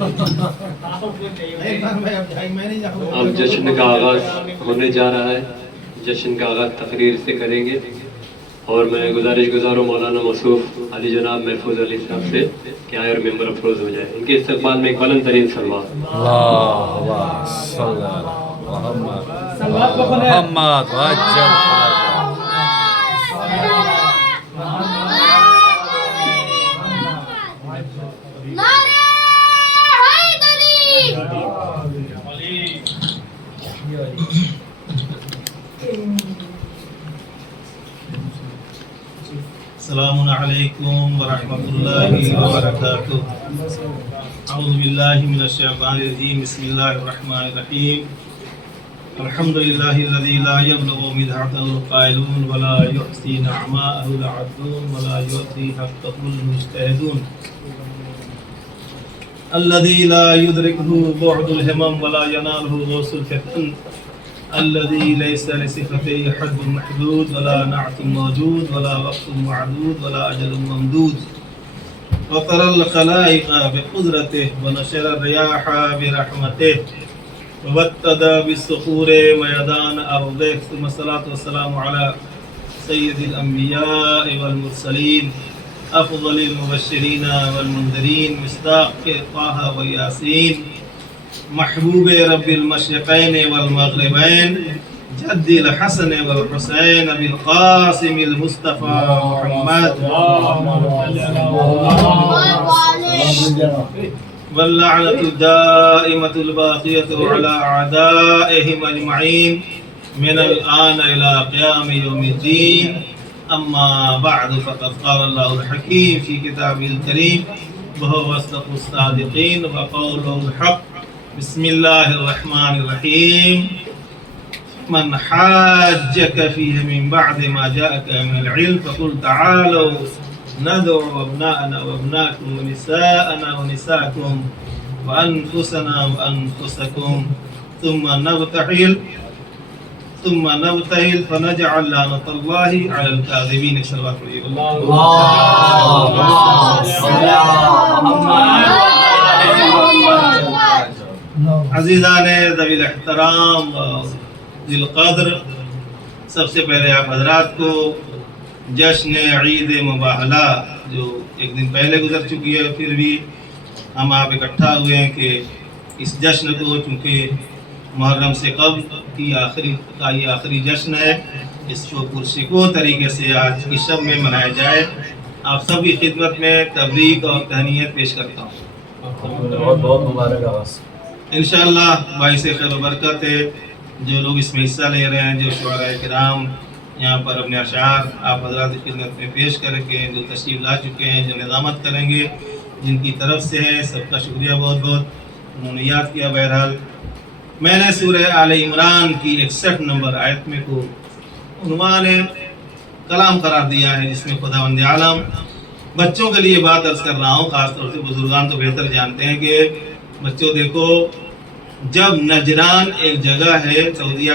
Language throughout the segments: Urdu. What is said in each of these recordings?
اب جشن کا آغاز ہونے جا رہا ہے. جشن کا آغاز تقریر سے کریں گے اور میں گزارش گزاروں مولانا موصوف علی جناب محفوظ علی صاحب سے کہ آئے اور ممبر افروز ہو جائے. ان کے استقبال میں ایک بلند ترین سلوات. اللهم صل على محمد وعجل السلام علیکم ورحمۃ اللہ وبرکاتہ. اعوذ باللہ من الشیطان الرجیم. بسم اللہ الرحمن الرحیم. الحمد للہ الذی لا یبلغ مدحته القائلون ولا یحصی نعماءه العادون ولا یعطی حقه المجتہدون. الذی لا یدرکه بعد الہمم ولا ینالہ غوث الفتن. الذي ليس لصفته حد محدود ولا نعت موجود ولا وقت معدود ولا أجل ممدود. وترى الخلائق بقدرته ونشر الرياح برحمته وبتد بالصخور ميدان أرضه. ثم الصلاة والسلام على سيد الأنبياء والمرسلين أفضل المبشرين والمنذرين مصداق طه وياسين محبوب رب المشرقین والمغربین جد الحسن والحسین بالقاسم المصطفى محمد واللعنة الدائمة الباقية على أعدائهم أجمعين من الآن إلى قيام يوم الدين. أما بعد فقد قال الله الحكيم في كتابه الكريم وهو أصدق الصادقين وقوله الحق. بسم الله الرحمن الرحيم. من حاجك فيه من بعد ما جاءك من العلم فقل تعالوا ندعو أبناءنا وأبناءكم ونساءنا ونساءكم وأنفسنا وأنفسكم ثم نبتهل فنجعل لعنة الله على الكاذبين. صلوات عزیزان ذوی الاحترام و ذی القدر، سب سے پہلے آپ حضرات کو جشن عید مباہلہ جو ایک دن پہلے گزر چکی ہے، پھر بھی ہم آپ اکٹھا ہوئے ہیں کہ اس جشن کو، چونکہ محرم سے قبل کی یہ آخری جشن ہے، اس کو پرسکون طریقے سے آج کی شب میں منایا جائے. آپ سب کی خدمت میں تبریک اور تہنیت پیش کرتا ہوں. بہت بہت مبارک آواز. انشاءاللہ باعث خیر و برکت ہے جو لوگ اس میں حصہ لے رہے ہیں، جو شعراء کرام یہاں پر اپنے اشعار آپ حضرات کی خدمت میں پیش کر کے جو تشریف لا چکے ہیں، جو نظامت کریں گے، جن کی طرف سے ہے، سب کا شکریہ بہت بہت. انہوں نے یاد کیا. بہرحال میں نے سورہ آل عمران کی 61 نمبر آیت میں کو عنوان کلام قرار دیا ہے، جس میں خداوند عالم بچوں کے لیے بات عرض کر رہا ہوں. خاص طور سے بزرگان تو بہتر جانتے ہیں کہ بچوں دیکھو، جب نجران ایک جگہ ہے سعودیہ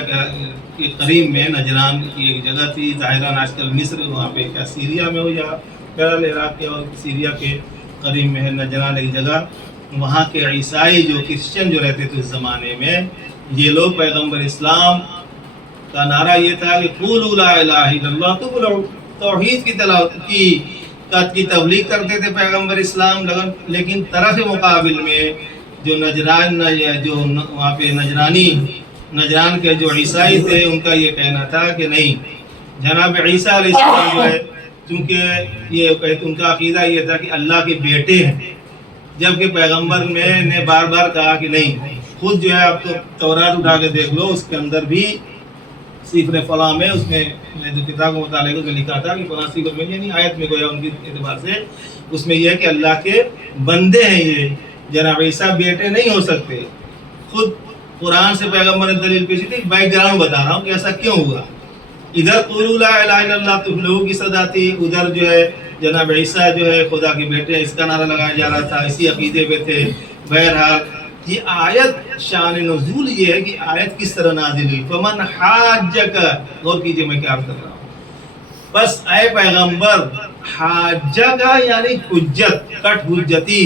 کے قریب میں، نجران کی ایک جگہ تھی، ظاہراً آج کل مصر وہاں پہ کیا سیریا میں ہو یا بہرحال عراق کے اور سیریا کے قریب میں ہے نجران ایک جگہ. وہاں کے عیسائی جو کرسچن جو رہتے تھے اس زمانے میں، یہ لوگ پیغمبر اسلام کا نعرہ یہ تھا کہ قولوا لا الہ الا اللہ تفلحوا، توحید کی تبلیغ کرتے تھے پیغمبر اسلام. لیکن طرف مقابل میں جو نجران جو وہاں پہ نجران کے جو عیسائی تھے، ان کا یہ کہنا تھا کہ نہیں، جناب عیسیٰ علیہ السلام جو ہے، چونکہ ان کا عقیدہ یہ تھا کہ اللہ کے بیٹے ہیں، جبکہ پیغمبر نے بار بار کہا کہ نہیں. خود جو ہے آپ تو تورات اٹھا کے دیکھ لو، اس کے اندر بھی سفر فلاں میں، اس میں جو کتاب کو مطالعہ میں لکھا تھا کہ فلاں سفر میں، یعنی آیت میں گویا ان کے اعتبار سے اس میں یہ ہے کہ اللہ کے بندے ہیں یہ، جناب عیسیٰ بیٹے نہیں ہو سکتے. خود قرآن سے پیغمبر نے دلیل پیش کی. بیک گراؤنڈ بتا رہا ہوں کہ ایسا کیوں ہوا. ادھر قولوا لا الہ الا اللہ تفلحوا کی صدا تھی، ادھر جو ہے جناب عیسیٰ جو ہے خدا کے بیٹے، اس کا نعرہ لگایا جا رہا تھا، اسی عقیدے پہ تھے. بہرحال یہ آیت شان نزول یہ ہے کہ آیت کس طرح نازل ہوئی. فمن حاجک، غور کیجئے میں کیا عرض کر رہا ہوں. بس اے پیغمبر، حاجہ کا یعنی حجت، کٹ حجتی،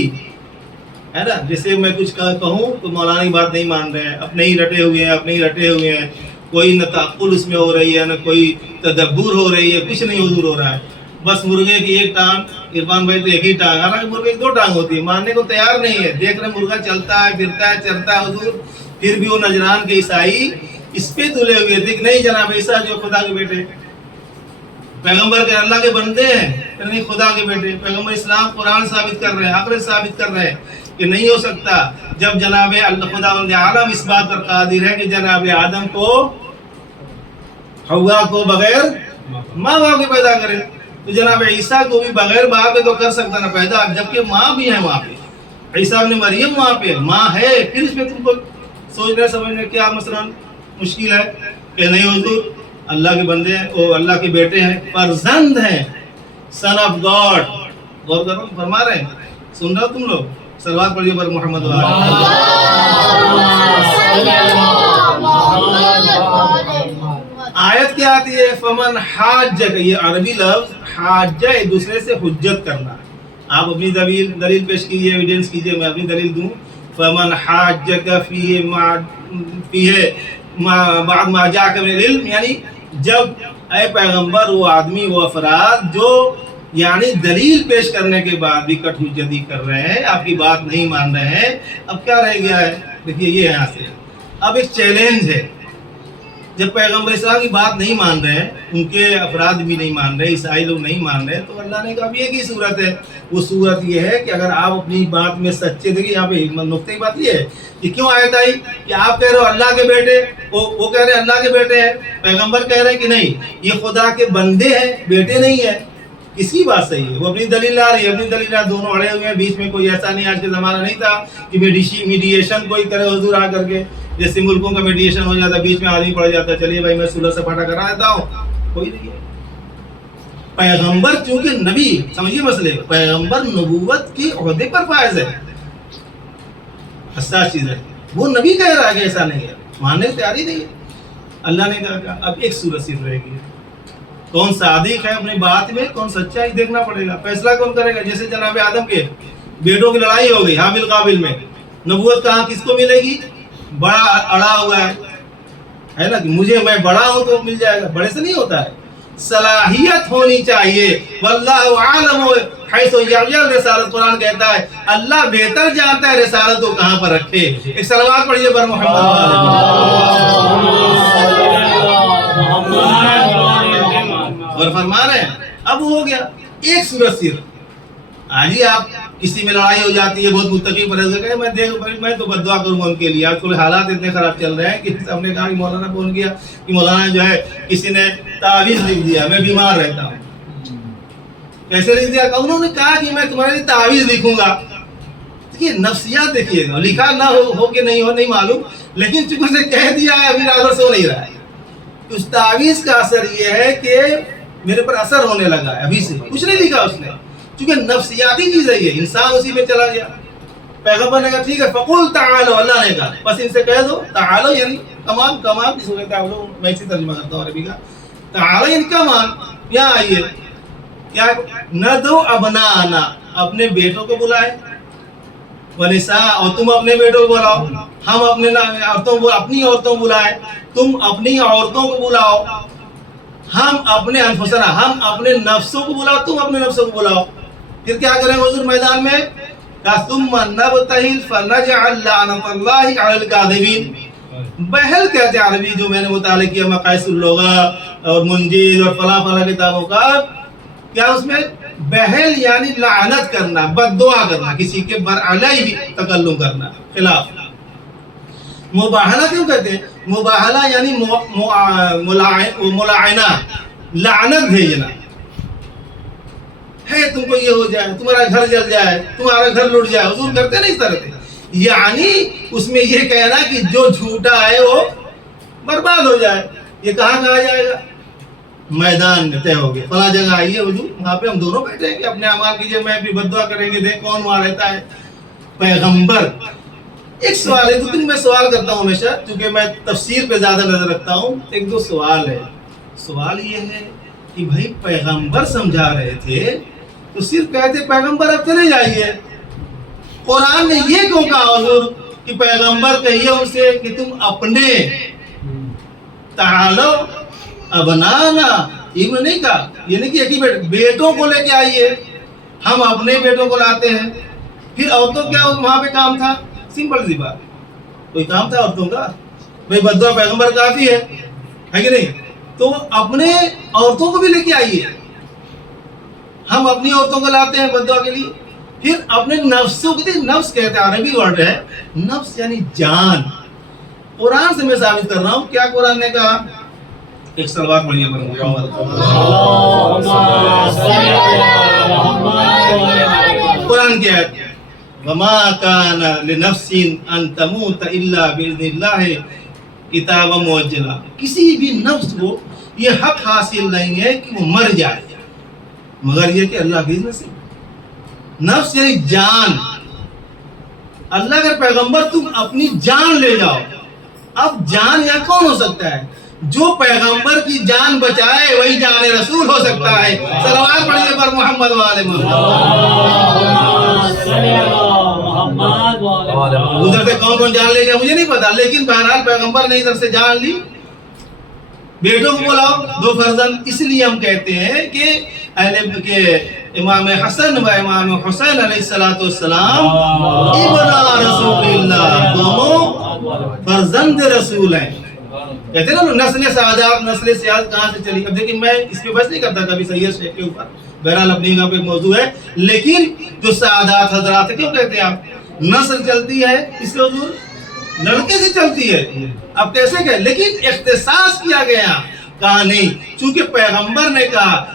ہے نا. جیسے میں کچھ کہوں تو مولانا کی بات نہیں مان رہے ہیں, اپنے ہی رٹے ہوئے ہیں, اپنے ہی رٹے ہوئے ہیں, کوئی نہ تعقل اس میں ہو رہی ہے نہ کوئی تدبر ہو رہی ہے, کچھ نہیں حضور ہو رہا ہے. بس مرغے کی ایک ٹانگ, عرفان بھائی تو ایک ہی ٹانگ, حالانکہ مرغے کی 2 ٹانگ ہوتی ہے, ماننے کو تیار نہیں ہے. دیکھ رہے مرغا چلتا ہے, پھرتا ہے, چرتا ہے حضور, پھر بھی وہ نجران کے عیسائی اس پہ تلے ہوئے تھے کہ نہیں جناب عیسیٰ جو خدا کے بیٹے, پیغمبر کے اللہ کے بندے ہیں, نہیں خدا کے بیٹے. پیغمبر اسلام قرآن ثابت کر رہے ہیں, عقل ثابت کر رہے ہیں کہ نہیں ہو سکتا. جب جناب اللہ خداوند عالم اس بات پر قادر ہے کہ جناب آدم کو حوا کو بغیر ماں باپ کے پیدا کرے, تو جناب عیسیٰ کو بھی بغیر باپ کے تو کر سکتا نا پیدا, جبکہ ماں بھی ہے وہاں پہ. عیسیٰ ابن مریم وہاں پہ ماں ہے, پھر اس میں تم کو سوچنے سمجھنے کیا مثلا مشکل ہے کہ نہیں حضور اللہ کے بندے ہیں, وہ اللہ کے بیٹے ہیں, فرزند ہیں, سن آف گاڈ. غور کرو, فرما رہے ہیں, سن رہے ہو تم لوگ. صلوات پڑھیے پر محمد آیت کیا آتی ہے؟ فمن حاجہ, یہ عربی لفظ حاجہ ایک دوسرے سے حجت کرنا. آپ اپنی دلیل پیش کیجئے, ایویڈنس کیجئے, میں اپنی دلیل دوں. فمن حاجک فیہ بعد ما جاءک من العلم, یعنی جب اے پیغمبر وہ آدمی وہ افراد جو یعنی دلیل پیش کرنے کے بعد بھی کٹ حجتی کر رہے ہیں, آپ کی بات نہیں مان رہے ہیں, اب کیا رہ گیا ہے؟ دیکھیے یہ یہاں سے اب ایک چیلنج ہے. جب پیغمبر اسلام کی بات نہیں مان رہے ہیں, ان کے افراد بھی نہیں مان رہے, عیسائی لوگ نہیں مان رہے, تو اللہ نے کہا ایک ہی صورت ہے. وہ صورت یہ ہے کہ اگر آپ اپنی بات میں سچے, دیکھیے یہاں پہ نقطے کی بات یہ ہے کہ کیوں آیت آئی کہ آپ کہہ رہے ہو اللہ کے بیٹے, وہ کہہ رہے ہیں اللہ کے بیٹے ہیں, پیغمبر کہہ رہے ہیں کہ نہیں یہ خدا کے بندے ہیں, بیٹے نہیں ہیں. کس کی بات صحیح ہے؟ وہ اپنی دلیل لا رہی ہے, اپنی دلیل لا, دونوں اڑے ہوئے ہیں, بیچ میں کوئی ایسا نہیں, آج کے زمانہ نہیں تھا کہ میڈیشن کوئی کرے حضور آ کر کے, جیسے ملکوں کا میڈیشن ہو جاتا, بیچ میں آدمی پڑ جاتا, چلیے بھائی میں صلح سپاٹا کرا دیتا ہوں, کوئی نہیں ہے. پیغمبر چونکہ نبی, سمجھیے مسئلے, پیغمبر نبوت کے عہدے پر فائز ہے, حساس چیز ہے. وہ نبی کہہ رہا ہے کہ ایسا نہیں ہے, ماننے کی تیاری نہیں ہے. اللہ نے کہا اب ایک صورت صرف رہے گی, کون صادق ہے اپنی بات میں, کون سچا ہے, دیکھنا پڑے گا. فیصلہ کون کرے گا؟ جیسے جناب آدم کے بیٹوں کی لڑائی ہو گئی حابل قابل میں, نبوت کہاں کس کو ملے گی؟ بڑا اڑا ہوا ہے نا, کہ مجھے میں بڑا ہوں تو مل جائے گا. بڑے سے نہیں ہوتا ہے, صلاحیت ہونی چاہیے. واللہ عالم حیث یجعل رسالت, قرآن کہتا ہے اللہ بہتر جانتا ہے رسالت کو کہاں پر رکھے. ایک صلوات پڑھیے پر محمد. اور فرما رہے ہیں اب ہو گیا ایک صورت صرف. آج ہی آپ کسی میں لڑائی ہو جاتی ہے, بہت متقی پرہیزگار کہے میں تو بد دعا کروں گا ان کے لیے. آج کل حالات اتنے خراب چل رہے ہیں کہ ہم نے کہا کہ مولانا فون کیا کہ مولانا جو ہے کسی نے تعویذ لکھ دیا, میں بیمار رہتا ہوں. کیسے لکھ دیا؟ انہوں نے کہا کہ میں تمہارے لیے تعویذ لکھوں گا. دیکھیے نفسیات دیکھیے گا, لکھا نہ ہو کہ نہیں ہو نہیں معلوم, لیکن چونکہ اسے کہہ دیا ہے ابھی رات بھر سو نہیں رہا ہے. اس تعویذ کا اثر یہ ہے کہ میرے پر اثر ہونے لگا ہے, ابھی سے کچھ نہیں لکھا اس نے, چونکہ نفسیاتی چیز ہے یہ, انسان اسی میں چلا گیا. پیغمبر نے کہا ٹھیک ہے فقل تعالو, اللہ نے کہا بس ان سے کہہ دو تعالو, یعنی کمان, کمان کی صورت تعالو میں اسی ترجمہ کرتا ہوں عربی کا. تعالو یعنی کمان, یہاں آئیے. کیا ندعو ابنانا, اپنے بیٹوں کو بلائے, ونساء, اور تم اپنے بیٹوں کو بلاؤ, ہم اپنے اپنی عورتوں کو بلائیں, تم اپنی عورتوں کو بلاؤ, ہم اپنے انفسنا, ہم اپنے نفسوں کو بلاؤ, تم اپنے نفسوں کو بلاؤ. پھر کیا کریں حضور میدان میں؟ ثم نبتہل فنجعل لعنت اللہ علی الکاذبین. بہل کہتے ہیں عربی, جو میں نے مطالعہ کیا مقائص اللغہ اور منجید اور فلاں فلاں کتابوں کا, کیا اس میں بہل یعنی لعنت کرنا, بد دعا کرنا, کسی کے برعلیہ تکلم کرنا, خلاف. مباہلہ کیوں کہتے ہیں؟ مباہلہ یعنی ملاعنہ, لعنت بھیجنا ہے. تم کو یہ ہو جائے, تمہارا گھر جل جائے, تمہارا گھر لٹ جائے, حضور کرتے نہیں اس طرح سے. یعنی اس میں یہ کہنا کہ جو جھوٹا ہے وہ برباد ہو جائے. یہ کہاں کہا جائے گا؟ میدان میں طے ہو گیا, فلاں جگہ آئیے حضور, وہاں پہ ہم دونوں بیٹھے ہیں کہ اپنے اعمال کیجئے, میں بھی بد دعا کریں گے, دیکھ کون وہاں رہتا ہے. پیغمبر. ایک سوال ہے, میں سوال کرتا ہوں ہمیشہ, کیونکہ میں تفسیر پہ زیادہ نظر رکھتا ہوں. ایک دو سوال ہے. سوال یہ ہے کہ بھائی پیغمبر سمجھا رہے تھے تو صرف کہتے پیغمبر اب چلے جائیے, قرآن نے یہ کیوں کہا حضور کہ پیغمبر کہیے ان سے کہ تم اپنے تعالو ابنانا، یہ نہیں کہا، یہ نہیں کہ بیٹوں کو لے کے آئیے، ہم اپنے بیٹوں کو لاتے ہیں. پھر عورتوں کیا وہاں پہ کام تھا؟ سمپل سی بات، کوئی کام تھا عورتوں کا؟ بھائی بدعا پیغمبر کافی ہے کہ نہیں؟ تو اپنے عورتوں کو بھی لے کے آئیے، ہم اپنی عورتوں کو لاتے ہیں بدعا کے لیے. پھر اپنے نفسوں کو، نفس کہتے ہیں عربی ورڈ ہے نفس یعنی جان. قرآن سے میں ثابت کر رہا ہوں. کیا قرآن نے کہا؟ ایک صلوات پڑھیے پر محمد. قرآن کی آیت وَمَا كَانَ لِنَفْسٍ أَن تَمُوتَ إِلَّا بِإِذْنِ اللَّهِ کتابا مؤجلا. کسی بھی نفس کو یہ حق حاصل نہیں ہے کہ وہ مر جائے مگر یہ کہ اللہ کی اذن سے. نفس یعنی جان. اللہ کا پیغمبر تم اپنی جان لے جاؤ. اب جان یہاں کون ہو سکتا ہے؟ جو پیغمبر کی جان بچائے وہی جان رسول ہو سکتا ہے. صلوات پڑھیے پر محمد وآل محمد. ادھر سے کون کون جان لے گیا مجھے نہیں پتا، لیکن بہرحال پیغمبر نے ادھر سے جان لی. بیٹوں کو بلاؤ، دو فرزند. اس لیے ہم کہتے ہیں کہ امام حسن و امام حسین علیہ السلام ابن رسول اللہ، دونوں فرزند رسول ہیں. کہتے ہیں نا نسل سعادت، نسل سیاحت کہاں سے چلی. اب دیکھیں میں اس پہ بحث نہیں کرتا کبھی سید شیخ کے اوپر، بہرحال اپنی جگہ پہ موضوع ہے. لیکن جو سعادت حضرات کیوں کہتے ہیں آپ نسل چلتی ہے اس کے حضور لڑکے سے چلتی ہے. اب کیسے کہ لیکن اختصاص کیا گیا، کہا نہیں چونکہ پیغمبر نے کہا،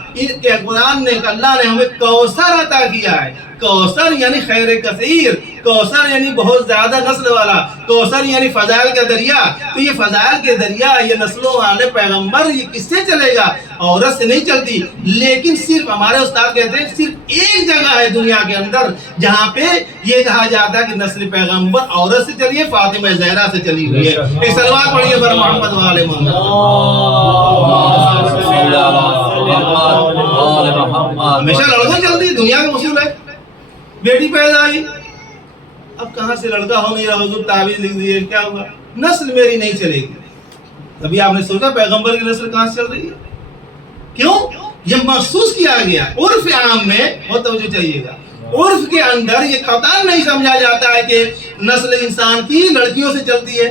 قرآن نے کہا اللہ نے ہمیں کوثر عطا کیا ہے. کوثر یعنی خیر کثیر، کوثر یعنی بہت زیادہ نسل والا، کوثر یعنی فضائل کا دریا. تو یہ فضائل کے دریا، یہ نسلوں والے پیغمبر، یہ کس سے چلے گا؟ عورت سے نہیں چلتی. لیکن صرف ہمارے استاد کہتے ہیں صرف ایک جگہ ہے دنیا کے اندر جہاں پہ یہ کہا جاتا ہے کہ نسل پیغمبر عورت سے چلی ہے، فاطمہ زہرا سے چلی ہوئی ہے. ایک صلوات پڑھیے پر محمد وآل محمد. ہمیشہ لڑکوں چلتی ہے، دنیا کا اصول ہے. بیٹی پیدا آئی، اب کہاں سے لڑکا ہو نہیں رہا، حضور تعویذ لکھ دیے، کیا ہوگا؟ نسل میری نہیں چلے گی. کبھی آپ نے سوچا پیغمبر کی نسل کہاں سے چل رہی ہے؟ کیوں؟ یہ محسوس کیا گیا. عرف عام میں بہت توجہ چاہیے گا، عرف کے اندر یہ قطعاً نہیں سمجھا جاتا ہے کہ نسل انسان کی لڑکیوں سے چلتی ہے.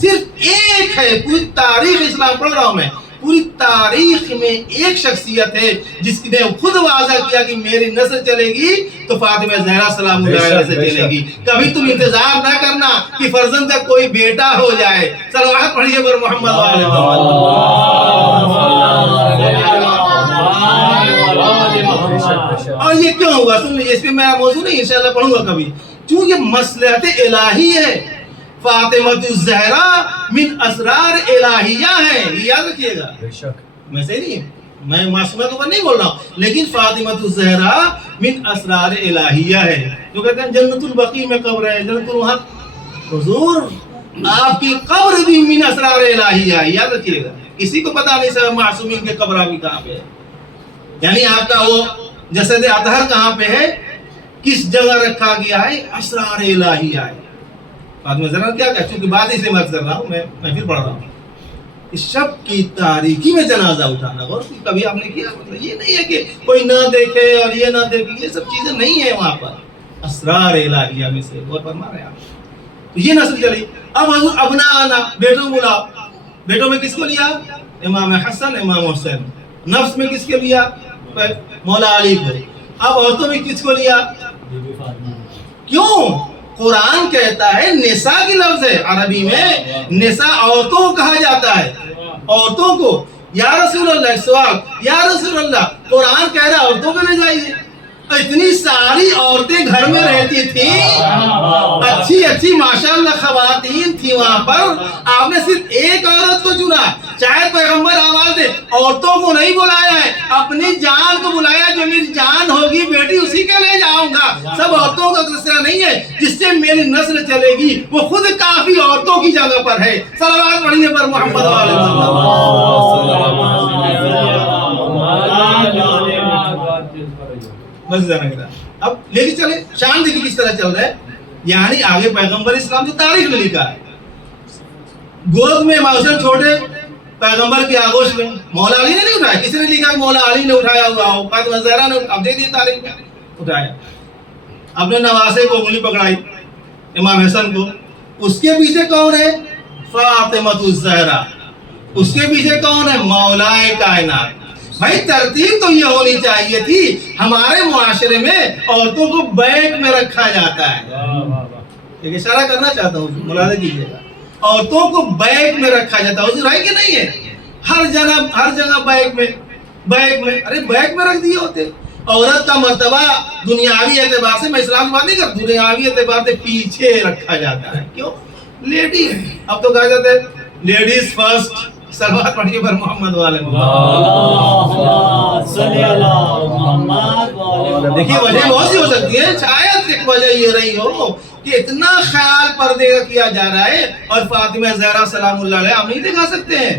صرف ایک ہے، پوری تاریخ اسلام پڑھ رہا ہوں میں، پوری تاریخ میں ایک شخصیت ہے جس نے خود واضح کیا کہ میری نسل چلے گی تو فاطمہ زہرا سلام اللہ علیہا سے چلے گی. کبھی تم انتظار نہ کرنا کہ فرزند کا کوئی بیٹا ہو جائے. صلوات پڑھیے پر محمد وآل محمد. اور یہ کیوں ہوا سن لیجیے، اس پہ میرا موضوع نہیں، انشاءاللہ پڑھوں گا کبھی. چونکہ مصلحت الہی ہے. فاطمہ الزہرا من اسرار الہیہ ہے، یاد رکھیے گا. میں صحیح نہیں میں معصومہ کے اوپر نہیں بول رہا ہوں، لیکن فاطمہ الزہرا من اسرار الہیہ ہے. جو کہتے ہیں جنت البقیع میں قبر ہے، جنت الوہب. حضور آپ کی قبر بھی من اسرار الہیہ ہے، یاد رکھیے گا. کسی کو پتا نہیں سب معصومین کے قبر بھی کہاں پہ ہے. یعنی آپ کا وہ جسد اطہر کہاں پہ ہے، کس جگہ رکھا گیا ہے، اسرار الہیہ ہے. فاطمہ زہرا کیا کہا، چونکہ بات اس لیے مرض کر رہا ہوں میں پھر پڑھ رہا ہوں. اس شب کی تاریکی میں جنازہ اٹھانا، اور کبھی آپ نے کیا؟ مطلب یہ نہیں ہے کہ کوئی نہ دیکھے اور یہ نہ دیکھے، یہ سب چیزیں نہیں ہیں وہاں پر. اسرار الہیہ میں سے غور فرما رہے ہیں آپ. تو یہ نسل چلی. اب حضور ابنا آنا، بیٹوں بلاؤ. بیٹوں میں کس کو لیا؟ امام حسن، امام حسین. نفس میں کس کے لیا؟ مولا علی کو. اب عورتوں میں کس کو لیا؟ کیوں؟ قرآن کہتا ہے نساء کی لفظ ہے، عربی میں نساء عورتوں کو کہا جاتا ہے. عورتوں کو. یا رسول اللہ، سوال، یا رسول اللہ قرآن کہہ رہا عورتوں کو لے جائیے. اتنی ساری عورتیں گھر میں رہتی تھیں، اچھی اچھی ماشاءاللہ خواتین تھی وہاں پر. آپ نے صرف ایک عورت کو چنا. شاید پیغمبر آواز دے، عورتوں کو نہیں بلایا ہے، اپنی جان کو بلایا. جو میری جان ہوگی بیٹی اسی کے لے جاؤں گا. سب عورتوں کا تذکرہ نہیں ہے. جس سے میری نسل چلے گی وہ خود کافی عورتوں کی جگہ پر ہے. صلوات پڑھیے پر محمد وآل محمد. اب لے کے چلے، شان دیکھیں کس طرح چل رہا ہے. یعنی آگے پیغمبر اسلام کی تاریخ میں لکھا ہے. گود میں ماؤشن چھوٹے پیغمبر کی آگوش میں مولا علی نے نہیں اٹھایا. کسی نے لکھا کہ مولا علی نے اٹھایا ہوگا, فاطمہ زہرا نے, اب دے دی تاریخ میں اٹھایا. اپنے نواسے کو انگلی پکڑائی امام حسن کو. اس کے پیچھے کون ہے؟ فاطمہ الزہرا. اس کے پیچھے کون ہے؟ مولا کائنات. بھائی ترتیب تو یہ ہونی چاہیے تھی. ہمارے معاشرے میں عورتوں کو بیک میں رکھا جاتا ہے. ایک اشارہ کرنا چاہتا ہوں, ملاحظہ کیجیے گا. عورتوں کو بیک میں رکھا جاتا ہے. حضور ہے کہ نہیں ہے؟ ہر جگہ بیک میں. ارے بیک میں رکھ دیے ہوتے. عورت کا مرتبہ دنیاوی اعتبار سے, میں اسلام کی بات نہیں کرتا, دنیاوی اعتبار سے پیچھے رکھا جاتا ہے. کیوں؟ لیڈی. اب تو کہا جاتا ہے لیڈیز فرسٹ. صلوات پڑھیے پر محمد والے. دیکھیے وجہ بہت سی ہو سکتی ہے. شاید ایک وجہ یہ رہی ہو کہ اتنا خیال پردے کا کیا جا رہا ہے, اور فاطمہ زہرا سلام اللہ علیہ ہم نہیں دکھا سکتے ہیں.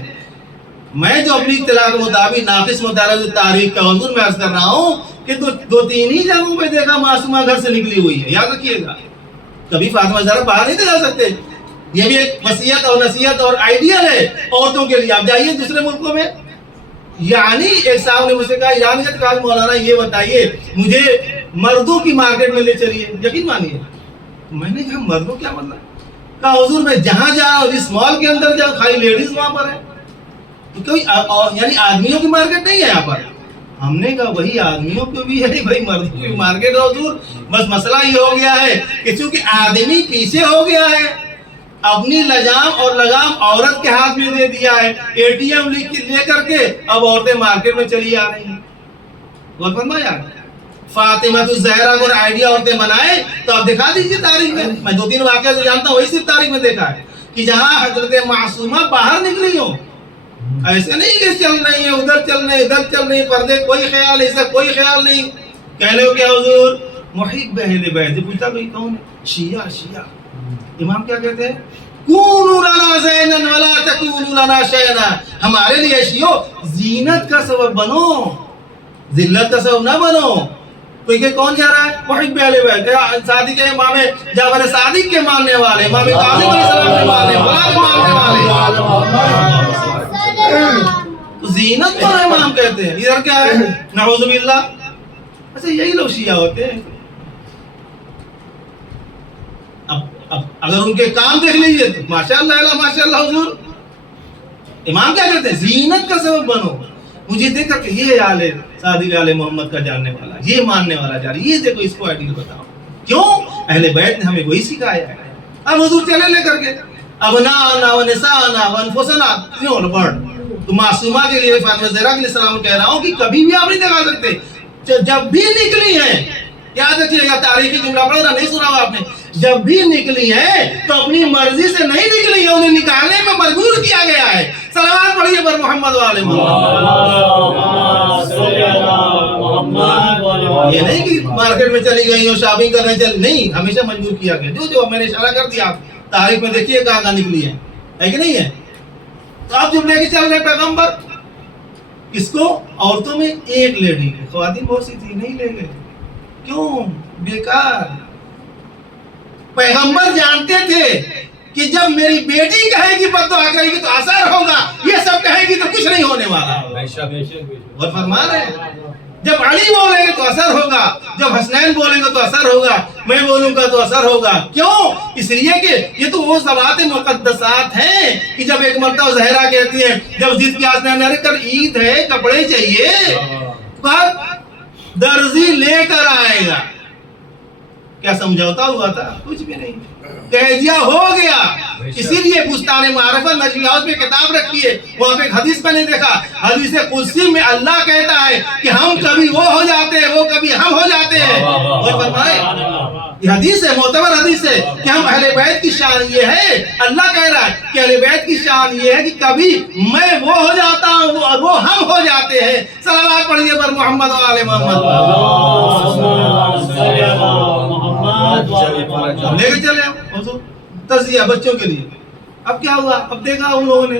میں جو اپنی اطلاع کے مطابق ناقص مطالعہ تاریخ کا حضور میں عرض کر رہا ہوں کہ دو تین ہی جگہوں پہ دیکھا معصومہ گھر سے نکلی ہوئی ہے. یاد رکھیے گا, کبھی فاطمہ زہرا باہر نہیں دکھا سکتے. یہ بھی ایک وصیت اور نصیحت اور آئیڈیل ہے عورتوں کے لیے. آپ جائیے دوسرے ملکوں میں. یعنی ایک صاحب نے مجھ سے کہا ایرانیت کا مولانا یہ بتائیے مجھے مردوں کی مارکیٹ میں لے چلیے. یقین مانیے میں نے کہا مردوں کیا مطلب؟ کہا حضور میں جہاں جا رہا ہوں اس مال کے اندر جاؤں خالی لیڈیز وہاں پر ہے. کوئی یعنی آدمیوں کی مارکیٹ نہیں ہے یہاں پر. ہم نے کہا وہی آدمیوں کو بھی ہے بھائی مردوں کی مارکیٹ ہے حضور. بس مسئلہ یہ ہو گیا ہے کہ چونکہ آدمی پیچھے ہو گیا ہے, اپنی لجام اور لگام عورت کے ہاتھ میں دے دیا ہے. اے ٹی ایم لے کر کے اب عورتیں مارکیٹ میں چلی آ رہی ہیں. غور فرمایا. فاطمہ الزہرا کو آئیڈیا عورتیں بنائے تو آپ دکھا دیجیے تاریخ میں. میں دو تین واقعہ جو جانتا ہوں وہی صرف تاریخ میں دیکھا ہے کہ جہاں حضرت معصومہ باہر نکلی ہوں. ایسے نہیں کہ چل رہی ہیں ادھر چل رہے ادھر چل رہی, پردے کوئی خیال, ایسا کوئی خیال نہیں. کہنے ہو کیا حضور محب اہل بیت. پوچھتا بھائی کون ہے؟ شیعہ. امام کیا کہتے ہیں؟ کونوا لنا زینا ولا تکونوا لنا شیئا. ہمارے لیے شیعو زینت کا سبب بنو, ذلت کا سبب نہ بنو. تو یہ کون جا رہا ہے؟ محب اہل بیت. صادق امام جعفر صادق کے ماننے والے, امام کاظم علیہ السلام کے ماننے والے. زینت پر امام کہتے ہیں. ادھر کیا ہے؟ نعوذ باللہ. اچھا یہی لوگ شیعہ ہوتے ہیں. اب اگر ان کے کام دیکھ لیجیے تو ماشاءاللہ ماشاءاللہ حضور. امام کیا کہتے ہیں؟ زینت کا سبب بنو. مجھے دیکھ کر کہ یہ آل صادق آل محمد کا جاننے والا, یہ ماننے والا جا رہا ہے, یہ دیکھو اس کو آئیڈیل بتاؤ. کیوں؟ اہل بیت نے ہمیں وہی سکھایا ہے. اب حضور چلے لے کر کے ابناءنا و نساءنا و انفسنا تو معصومہ کے لیے فاطمہ زہرا کے لیے سلام کہہ رہا ہوں کہ کبھی بھی آپ نہیں دکھا سکتے. جب بھی نکلی ہیں, یاد رکھیے گا تاریخی جملہ پڑھا تھا, نہیں سنا ہوا آپ نے, جب بھی نکلی ہیں تو اپنی مرضی سے نہیں نکلی ہیں, انہیں نکالنے میں مجبور کیا گیا ہے. صلوات پڑھیے پر محمد والے محمد. یہ نہیں کہ مارکیٹ میں چلی گئی اور شاپنگ کرنے چلی, نہیں, ہمیشہ مجبور کیا گیا. جو میں نے اشارہ کر دیا, آپ تاریخ میں دیکھیے کہاں کہاں نکلی ہے کہ نہیں ہے. تو آپ جب لے کے چل رہے پیغمبر اس کو, عورتوں میں ایک لیڈی, خواتین بہت سی تھی, نہیں لے گئے. کیوں؟ بیکار. پیغمبر جانتے تھے کہ جب میری بیٹی کہے گی بددعا کرے گی تو اثر ہوگا, یہ سب کہے گی تو کچھ نہیں ہونے والا. اور فرما رہے ہیں جب علی بولیں گے تو اثر ہوگا, جب حسنین بولیں گے تو اثر ہوگا, میں بولوں گا تو اثر ہوگا. کیوں؟ اس لیے کہ یہ تو وہ ذوات مقدسات ہیں کہ جب ایک مرتبہ زہرا کہتی ہے جب ضد کی حسنین نے کل عید ہے کپڑے چاہیے, درزی لے کر آئے گا. کیا سمجھوتا ہوا تھا؟ کچھ بھی نہیں, کہہ دیا ہو گیا. اسی لیے بستان معرفت نجمی ہاؤس میں کتاب رکھی ہے, وہاں پہ ایک حدیث میں نے دیکھا, حدیث قدسی میں اللہ کہتا ہے کہ ہم کبھی وہ ہو جاتے ہیں, وہ کبھی ہم ہو جاتے ہیں. اور فرمائے یہ حدیث ہے, معتبر حدیث ہے کہ ہم اہل بیت کی شان یہ ہے, اللہ کہہ رہا ہے کہ اہل بیت کی شان یہ ہے کہ کبھی میں وہ ہو جاتا ہوں اور وہ ہم ہو جاتے ہیں. صلوات پڑھیے پر محمد و آل محمد. لے کے چلے حضور تزیہ بچوں کے لیے. اب کیا ہوا؟ اب دیکھا ان لوگوں نے